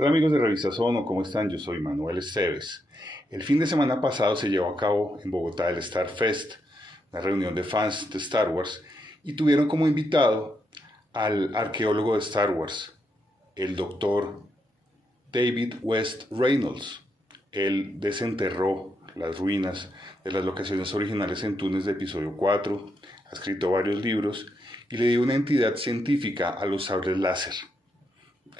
Hola amigos de Revisación, ¿cómo están? Yo soy Manuel Esteves. El fin de semana pasado se llevó a cabo en Bogotá el Star Fest, una reunión de fans de Star Wars, y tuvieron como invitado al arqueólogo de Star Wars, el doctor David West Reynolds. Él desenterró las ruinas de las locaciones originales en Túnez de episodio 4, ha escrito varios libros y le dio una entidad científica a los sables láser.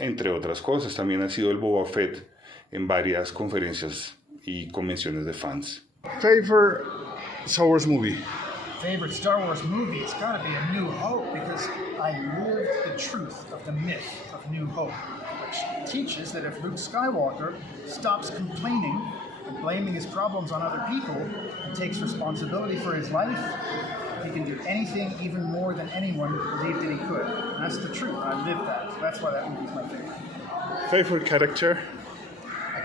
Entre otras cosas, también ha sido el Boba Fett en varias conferencias y convenciones de fans. Favorite Star Wars movie? Favorite Star Wars movie? It's got to be A New Hope, because I lived the truth of the myth of New Hope, which teaches that if Luke Skywalker stops complaining and blaming his problems on other people and takes responsibility for his life, he can do anything even more than anyone believed that he could. And that's the truth. I lived that. So that's why that movie is my favorite. Favorite character?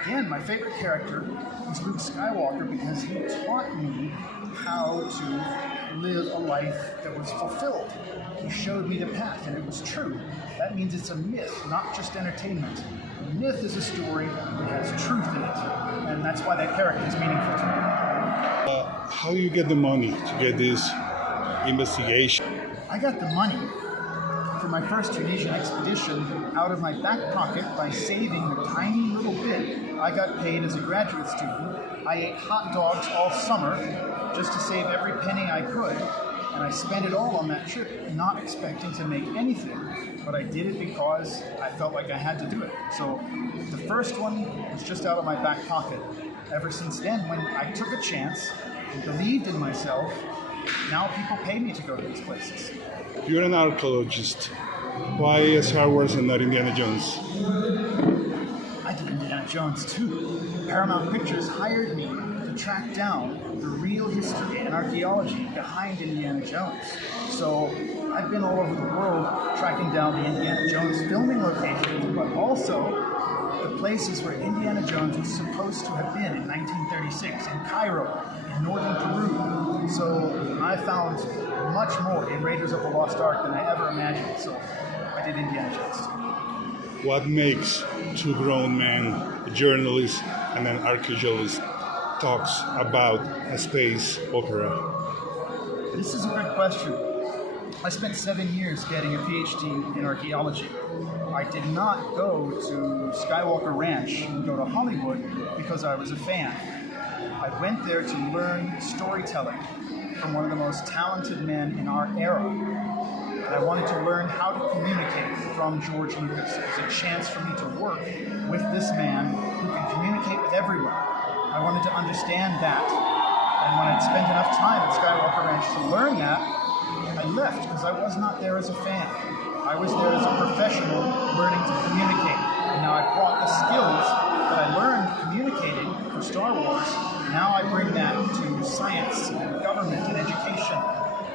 Again, my favorite character is Luke Skywalker because he taught me how to live a life that was fulfilled. He showed me the path, and it was true. That means it's a myth, not just entertainment. A myth is a story that has truth in it, and that's why that character is meaningful to me. How do you get the money to get this investigation? I got the money for my first Tunisian expedition out of my back pocket by saving the tiny little bit I got paid as a graduate student. I ate hot dogs all summer just to save every penny I could, and I spent it all on that trip, not expecting to make anything, but I did it because I felt like I had to do it. So the first one was just out of my back pocket. Ever since then, when I took a chance and believed in myself, now people pay me to go to these places. You're an archaeologist. Why Star Wars and not Indiana Jones? I did Indiana Jones too. Paramount Pictures hired me to track down the real history and archaeology behind Indiana Jones. So I've been all over the world tracking down the Indiana Jones filming locations, but also the places where Indiana Jones was supposed to have been in 1936, in Cairo, in northern Peru. So I found much more in Raiders of the Lost Ark than I ever imagined. So I did Indiana Jones too. What makes two grown men, a journalist and an archaeologist, talks about a space opera? This is a good question. I spent 7 years getting a PhD in archaeology. I did not go to Skywalker Ranch and go to Hollywood because I was a fan. I went there to learn storytelling from one of the most talented men in our era. And I wanted to learn how to communicate from George Lucas. It was a chance for me to work with this man who can communicate with everyone. I wanted to understand that. And when I'd spent enough time at Skywalker Ranch to learn that, I left because I was not there as a fan. I was there as a professional learning to communicate. And now I brought the skills that I learned communicating for Star Wars. Now I bring that to science and government and education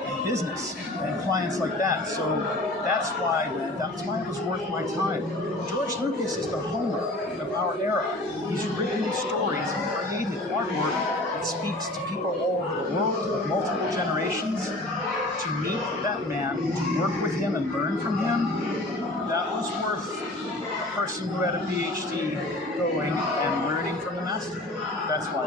and business and clients like that. So that's why it was worth my time. George Lucas is the Homer of our era. He's written stories and created artwork that speaks to people all over the world, of multiple generations. To meet that man, to work with him and learn from him, that was worth a person who had a PhD going and learning from the master. That's why.